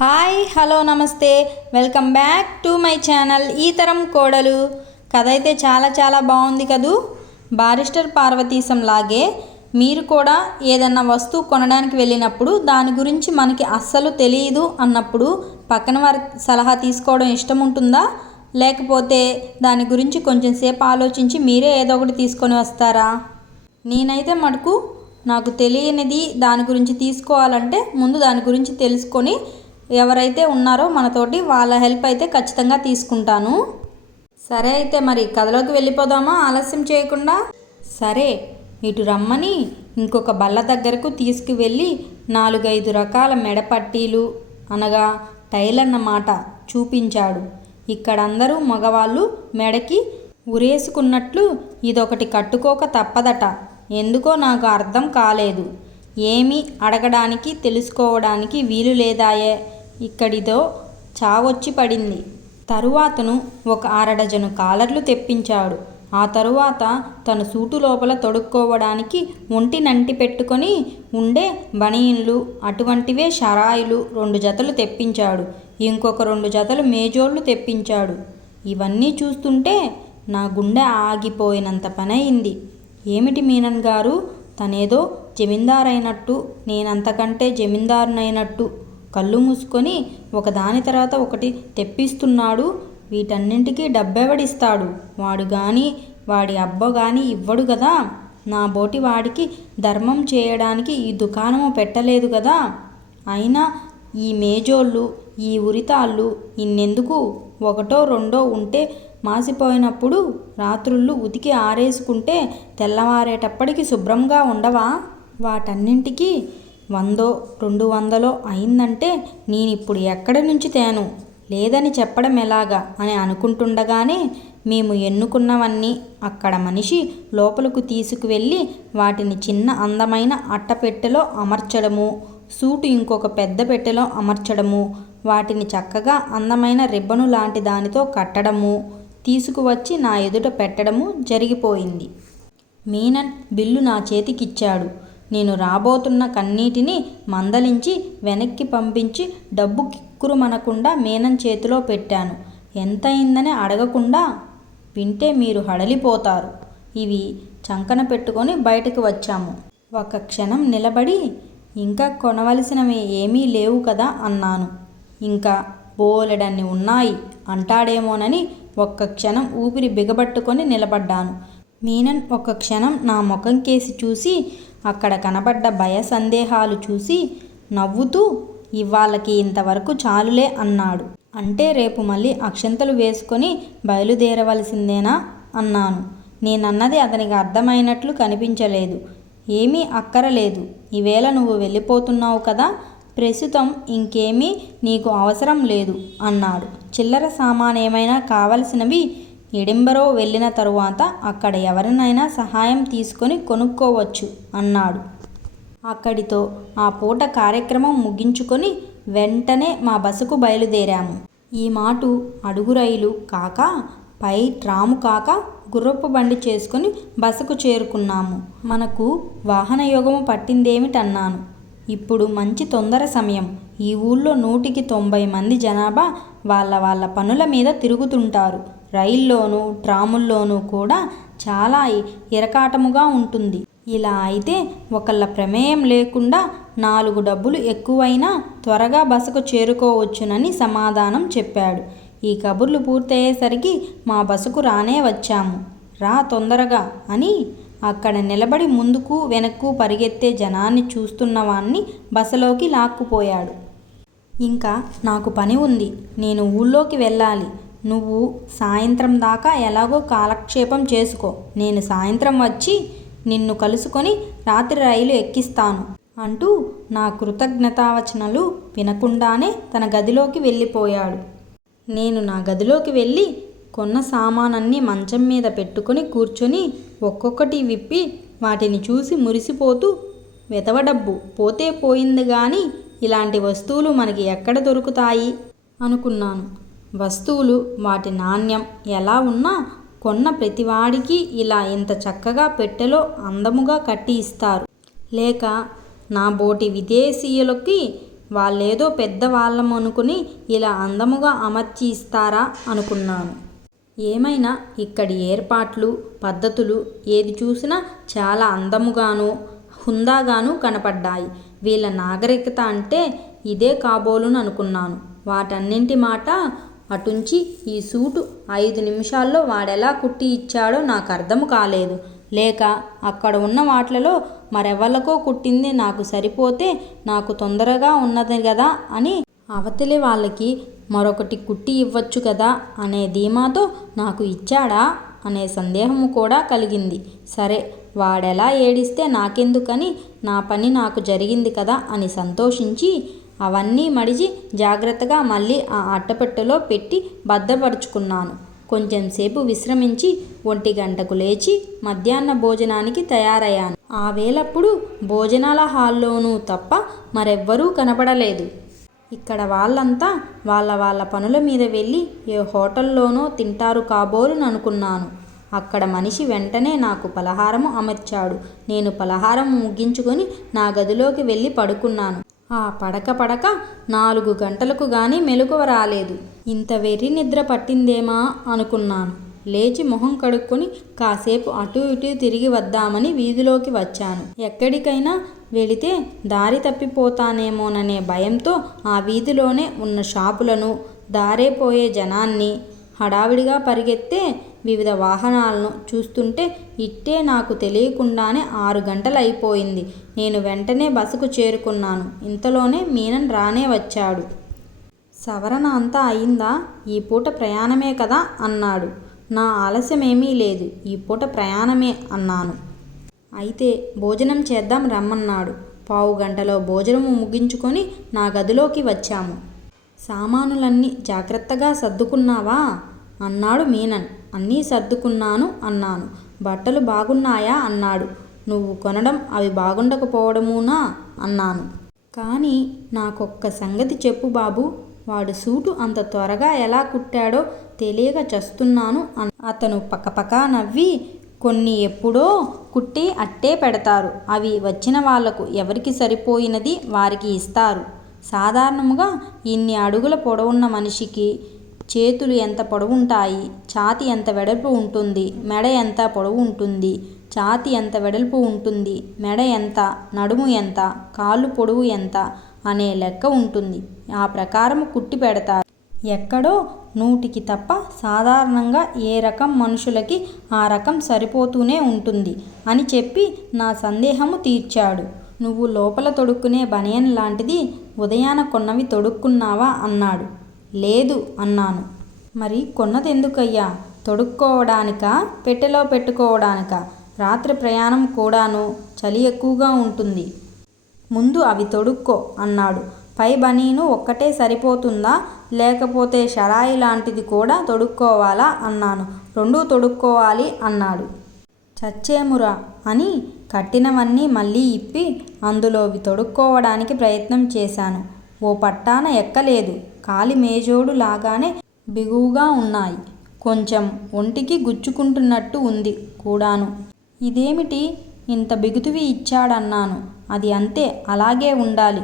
Hi hello నమస్తే. Welcome back to my channel ఈ తరం కోడలు. కథ అయితే చాలా చాలా బాగుంది కదూ? బారిస్టర్ పార్వతీశం లాగే మీరు కూడా ఏదన్నా వస్తువు కొనడానికి వెళ్ళినప్పుడు దాని గురించి మనకి అస్సలు తెలియదు అన్నప్పుడు పక్కన వారి సలహా తీసుకోవడం ఇష్టం ఉంటుందా లేకపోతే దాని గురించి కొంచెం సేపు ఆలోచించి మీరే ఏదో ఒకటి తీసుకొని వస్తారా? నేనైతే మటుకు నాకు తెలియనిది దాని గురించి తీసుకోవాలంటే ముందు దాని గురించి తెలుసుకొని ఎవరైతే ఉన్నారో మనతోటి వాళ్ళ హెల్ప్ అయితే ఖచ్చితంగా తీసుకుంటాను. సరే అయితే మరి కథలోకి వెళ్ళిపోదామా? ఆలస్యం చేయకుండా? సరే ఇటు రమ్మని ఇంకొక బల్ల దగ్గరకు తీసుకువెళ్ళి నాలుగైదు రకాల మెడపట్టీలు అనగా టైలన్నమాట చూపించాడు. ఇక్కడందరూ మగవాళ్ళు మెడకి ఉరేసుకున్నట్లు ఇదొకటి కట్టుకోక తప్పదట. ఎందుకో నాకు అర్థం కాలేదు. ఏమీ అడగడానికి తెలుసుకోవడానికి వీలు లేదాయే. ఇక్కడిదో చావొచ్చి పడింది. తరువాతను ఒక అరడజను కాలర్లు తెప్పించాడు. ఆ తరువాత తన సూటు లోపల తొడుక్కోవడానికి ఒంటి నంటి పెట్టుకొని ఉండే బనీన్లు అటువంటివే షరాయిలు రెండు జతలు తెప్పించాడు. ఇంకొక రెండు జతలు మేజోళ్ళు తెప్పించాడు. ఇవన్నీ చూస్తుంటే నా గుండె ఆగిపోయినంత పనయింది. ఏమిటి మీనన్ గారు? తనేదో జమీందారైనట్టు నేనంతకంటే జమీందారునైనట్టు. కళ్ళు మూసుకొని ఒకదాని తర్వాత ఒకటి తెప్పిస్తున్నాడు. వీటన్నింటికీ డబ్బెవడిస్తాడు? వాడు గాని వాడి అబ్బ గాని ఇవ్వడు కదా నా బోటి వాడికి ధర్మం చేయడానికి ఈ దుకాణము పెట్టలేదు కదా అయినా ఈ మేజోళ్ళు ఈ ఉరితాళ్ళు ఇన్నెందుకు? ఒకటో రెండో ఉంటే మాసిపోయినప్పుడు రాత్రుళ్ళు ఉతికి ఆరేసుకుంటే తెల్లవారేటప్పటికి శుభ్రంగా ఉండవా? వాటన్నింటికి వందో రెండు వందలో అయిందంటే నేనిప్పుడు ఎక్కడి నుంచి తేను? లేదని చెప్పడం ఎలాగా? అని అనుకుంటుండగానే మేము ఎన్నుకున్నవన్నీ అక్కడ మనిషి లోపలకు తీసుకువెళ్ళి వాటిని చిన్న అందమైన అట్టపెట్టెలో అమర్చడము సూటు ఇంకొక పెద్ద పెట్టెలో అమర్చడము వాటిని చక్కగా అందమైన రిబ్బను లాంటి దానితో కట్టడము తీసుకువచ్చి నా ఎదుట పెట్టడము జరిగిపోయింది. మీనన్ బిల్లు నా చేతికిచ్చాడు. నేను రాబోతున్న కన్నీటిని మందలించి వెనక్కి పంపించి డబ్బు కిక్కురుమనకుండా మీనం చేతిలో పెట్టాను. ఎంత అయిందని అడగకుండా వింటే మీరు హడలిపోతారు. ఇవి చంకన పెట్టుకొని బయటకు వచ్చాము. ఒక క్షణం నిలబడి ఇంకా కొనవలసినవి ఏమీ లేవు కదా అన్నాను. ఇంకా బోలెడన్ని ఉన్నాయి అంటాడేమోనని ఒక్క క్షణం ఊపిరి బిగబట్టుకొని నిలబడ్డాను. మీనన్ ఒక క్షణం నా ముఖం కేసి చూసి అక్కడ కనబడ్డ భయ సందేహాలు చూసి నవ్వుతూ ఇవాళకి ఇంతవరకు చాలులే అన్నాడు. అంటే రేపు మళ్ళీ అక్షంతలు వేసుకొని బయలుదేరవలసిందేనా? అన్నాను. నేనన్నది అతనికి అర్థమైనట్లు కనిపించలేదు. ఏమీ అక్కరలేదు. ఈవేళ నువ్వు వెళ్ళిపోతున్నావు కదా. ప్రస్తుతం ఇంకేమీ నీకు అవసరం లేదు అన్నాడు. చిల్లర సామాన్ ఏమైనా కావలసినవి ఎడింబరో వెళ్ళిన తరువాత అక్కడ ఎవరినైనా సహాయం తీసుకొని కొనుక్కోవచ్చు అన్నాడు. అక్కడితో ఆ పూట కార్యక్రమం ముగించుకొని వెంటనే మా బస్సుకు బయలుదేరాము. ఈ మాటు అడుగు రైలు కాక పై ట్రాము కాక గుర్రపు బండి చేసుకుని బస్సుకు చేరుకున్నాము. మనకు వాహన యోగము పట్టిందేమిటన్నాను. ఇప్పుడు మంచి తొందర సమయం. ఈ ఊళ్ళో నూటికి తొంభై మంది జనాభా వాళ్ళ వాళ్ళ పనుల మీద తిరుగుతుంటారు. రైల్లోనూ ట్రాముల్లోనూ కూడా చాలా ఇరకాటముగా ఉంటుంది. ఇలా అయితే ఒకళ్ళ ప్రమేయం లేకుండా నాలుగు డబ్బులు ఎక్కువైనా త్వరగా బసకు చేరుకోవచ్చునని సమాధానం చెప్పాడు. ఈ కబుర్లు పూర్తయ్యేసరికి మా బసకు రానే వచ్చాము. రా తొందరగా అని అక్కడ నిలబడి ముందుకు వెనక్కు పరిగెత్తే జనాన్ని చూస్తున్నవాణ్ణి బసలోకి లాక్కుపోయాడు. ఇంకా నాకు పని ఉంది. నేను ఊళ్ళోకి వెళ్ళాలి. నువ్వు సాయంత్రం దాకా ఎలాగో కాలక్షేపం చేసుకో. నేను సాయంత్రం వచ్చి నిన్ను కలుసుకొని రాత్రి రైలు ఎక్కిస్తాను అంటూ నా కృతజ్ఞతావచనలు వినకుండానే తన గదిలోకి వెళ్ళిపోయాడు. నేను నా గదిలోకి వెళ్ళి కొన్న సామానన్నీ మంచం మీద పెట్టుకొని కూర్చొని ఒక్కొక్కటి విప్పి వాటిని చూసి మురిసిపోతూ వెతవ డబ్బు పోతే పోయింది కానీ ఇలాంటి వస్తువులు మనకి ఎక్కడ దొరుకుతాయి? అనుకున్నాను. వస్తువులు వాటి నాణ్యం ఎలా ఉన్నా కొన్న ప్రతివాడికి ఇలా ఇంత చక్కగా పెట్టెలో అందముగా కట్టి ఇస్తారు. లేక నా బోటి విదేశీయులకి వాళ్ళేదో పెద్దవాళ్ళం అనుకుని ఇలా అందముగా అమర్చి ఇస్తారా అనుకున్నాను. ఏమైనా ఇక్కడి ఏర్పాట్లు పద్ధతులు ఏది చూసినా చాలా అందముగాను హుందాగాను కనపడ్డాయి. వీళ్ళ నాగరికత అంటే ఇదే కాబోలును అనుకున్నాను వాటన్నింటి మాట అటుంచి ఈ సూటు ఐదు నిమిషాల్లో వాడెలా కుట్టి ఇచ్చాడో నాకు అర్థం కాలేదు. లేక అక్కడ ఉన్న వాట్లలో మరెవళ్ళకో కుట్టింది నాకు సరిపోతే నాకు తొందరగా ఉన్నది కదా అని అవతలి వాళ్ళకి మరొకటి కుట్టి ఇవ్వచ్చు కదా అనే ధీమాతో నాకు ఇచ్చాడా అనే సందేహము కూడా కలిగింది. సరే వాడెలా ఏడిస్తే నాకెందుకని నా పని నాకు జరిగింది కదా అని సంతోషించి అవన్నీ మడిచి జాగ్రత్తగా మళ్ళీ ఆ అట్టపెట్టెలో పెట్టి భద్రపరుచుకున్నాను కొంచెం సేపు విశ్రమించి ఒంటి గంటకు లేచి మధ్యాహ్న భోజనానికి తయారయ్యాను. ఆ వేళప్పుడు భోజనాల హాల్లోనూ తప్ప మరెవ్వరూ కనపడలేదు. ఇక్కడ వాళ్ళంతా వాళ్ళ వాళ్ళ పనుల మీద వెళ్ళి ఏ హోటల్లోనో తింటారు కాబోలును అనుకున్నాను అక్కడ మనిషి వెంటనే నాకు పలహారము అమర్చాడు. నేను పలహారం ముగించుకొని నా గదిలోకి వెళ్ళి పడుకున్నాను. ఆ పడక పడక నాలుగు గంటలకు గాని మెలకువ రాలేదు. ఇంత వెర్రి నిద్ర పట్టిందేమా అనుకున్నాను. లేచి మొహం కడుక్కొని కాసేపు అటు ఇటు తిరిగి వద్దామని వీధిలోకి వచ్చాను. ఎక్కడికైనా వెళితే దారి తప్పిపోతానేమోననే భయంతో ఆ వీధిలోనే ఉన్న షాపులను దారేపోయే జనాన్ని హడావిడిగా పరిగెత్తే వివిధ వాహనాలను చూస్తుంటే ఇట్టే నాకు తెలియకుండానే ఆరు గంటలు అయిపోయింది నేను వెంటనే బస్సుకు చేరుకున్నాను. ఇంతలోనే మీనన్ రానే వచ్చాడు. సవరణ అంతా అయిందా? ఈ పూట ప్రయాణమే కదా? అన్నాడు. నా ఆలస్యమేమీ లేదు. ఈ పూట ప్రయాణమే అన్నాను. అయితే భోజనం చేద్దాం రమ్మన్నాడు. పావు గంటలో భోజనము ముగించుకొని నా గదిలోకి వచ్చాము. సామానులన్నీ జాగ్రత్తగా సర్దుకున్నావా? అన్నాడు మీనన్. అన్నీ సర్దుకున్నాను అన్నాను. బట్టలు బాగున్నాయా అన్నాడు. నువ్వు కొనడం అవి బాగుండకపోవడమునా అన్నాను. కానీ నాకొక్క సంగతి చెప్పు బాబు. వాడు సూటు అంత త్వరగా ఎలా కుట్టాడో తెలియక చస్తున్నాను అన్. అతను పక్కపక్క నవ్వి కొన్ని ఎప్పుడో కుట్టి అట్టే పెడతారు. అవి వచ్చిన వాళ్ళకు ఎవరికి సరిపోయినది వారికి ఇస్తారు. సాధారణముగా ఇన్ని అడుగుల పొడవున్న మనిషికి చేతులు ఎంత పొడవుంటాయి? ఛాతి ఎంత వెడల్పు ఉంటుంది? మెడ ఎంత పొడవు ఉంటుంది? ఛాతి ఎంత వెడల్పు ఉంటుంది? మెడ ఎంత? నడుము ఎంత? కాళ్ళు పొడవు ఎంత? అనే లెక్క ఉంటుంది. ఆ ప్రకారం కుట్టి పెడతారు. ఎక్కడో నూటికి తప్ప సాధారణంగా ఏ రకం మనుషులకి ఆ రకం సరిపోతూనే ఉంటుంది అని చెప్పి నా సందేహము తీర్చాడు. నువ్వు లోపల తొడుక్కునే బనియన్ లాంటిది ఉదయాన కొన్నవి తొడుక్కున్నావా? అన్నాడు. లేదు అన్నాను. మరి కొన్నదెందుకయ్యా? తొడుక్కోవడానికా? పెట్టెలో పెట్టుకోవడానికా? రాత్రి ప్రయాణం కూడాను చలి ఎక్కువగా ఉంటుంది. ముందు అవి తొడుక్కో అన్నాడు. పై బనీను ఒక్కటే సరిపోతుందా? లేకపోతే షరాయి లాంటిది కూడా తొడుక్కోవాలా? అన్నాను. రెండూ తొడుక్కోవాలి అన్నాడు. చచ్చేమురా అని కట్టినవన్నీ మళ్ళీ ఇప్పి అందులోవి తొడుక్కోవడానికి ప్రయత్నం చేశాను. ఓ పట్టాన ఎక్కలేదు. కాలి మేజోడు లాగానే బిగువుగా ఉన్నాయి. కొంచెం ఒంటికి గుచ్చుకుంటున్నట్టు ఉంది కూడాను. ఇదేమిటి? ఇంత బిగుతువి ఇచ్చాడన్నాను. అది అంతే అలాగే ఉండాలి.